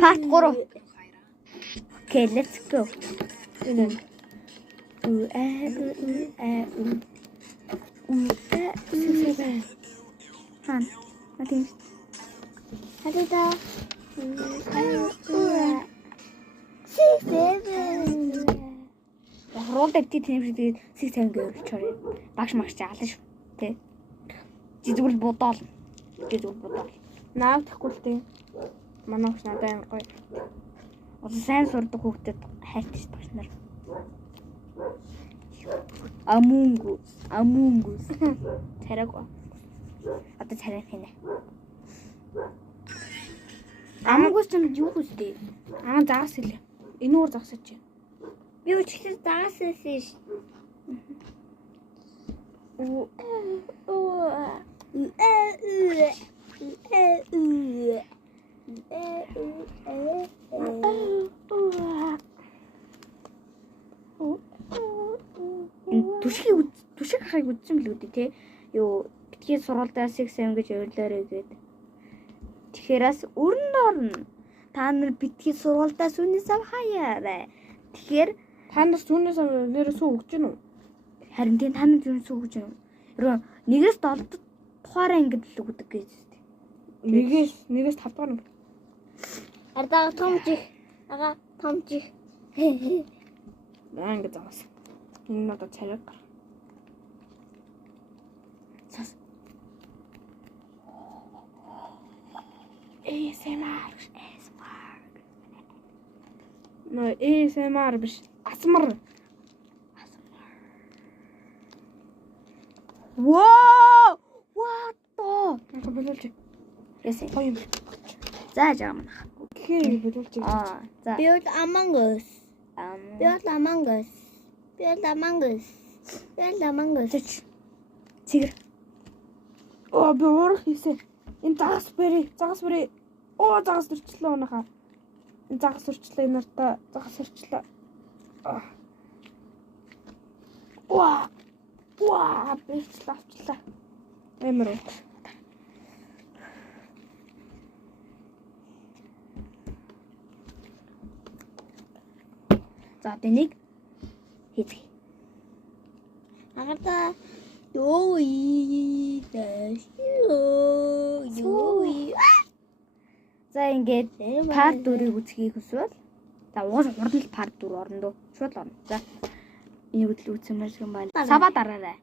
Part 3. Okay, let's go. Han. Nothing. Hadida. Рол дэвтий тэмцээд сэг сайн гэрэлчээр багш магш жаална шүү. Тэ. Жижигүүл бодоол. Наав тэхгүй л дээ. Манай багш надад амар гоё. Одоо сайн сурдаг хүүхдэд хайртай багш нар. Амунгус. Царайг. Одоо царай хийнэ. Амунгус ч юу хүсдэг? Загас хэлээ. Энэ өөр загсаж чи. Би үчигтэй загас хэлсэн ш. Түшиг хахыг үзсэн билүү дээ те. Юу битгий сургуульдаа 6 гэж өөрлөөрэй гээд. Тэгэхээрээс өрн орно. Та нар битгий сургуульдаа сүүнээс ав хаяарай. Тэгэхээр та нар сүүнээс нэрээ сүү өгч гэнэ үү? Харин тийм та нар юу сүү өгч гэнэ үү? Нэгээс 7 тухаараа ингэж л өгдөг гэж дээ. Нэгээс 5 дугаар нь. Ардаа томчих. Ага томчих. Наа ингэ загас. Энэ надад царайг. ASMR биш. Асмар. Wow! What the? Ингээ болооч. Ясэ. Гоё юм. За жаам. Гэхээр болооч. За. Build Among Us. Build Among Us. Цэгэр. Би уурах хийсэн. Энэ загас бэрээ. Загас өрчлөө унахаа. Энэ загас өрчлөө энэ нартаа загас өрчлөө. Бэрчлээ авчлаа. Эмэр уу. За тэнийг хийх. Агата За ингээд part 4-ийг үзхийг хүсвэл за уурал part 4 орно дөө. Шууд орно. За энэ үзэл үзсэн мэрс юм байна. Сава дараарай.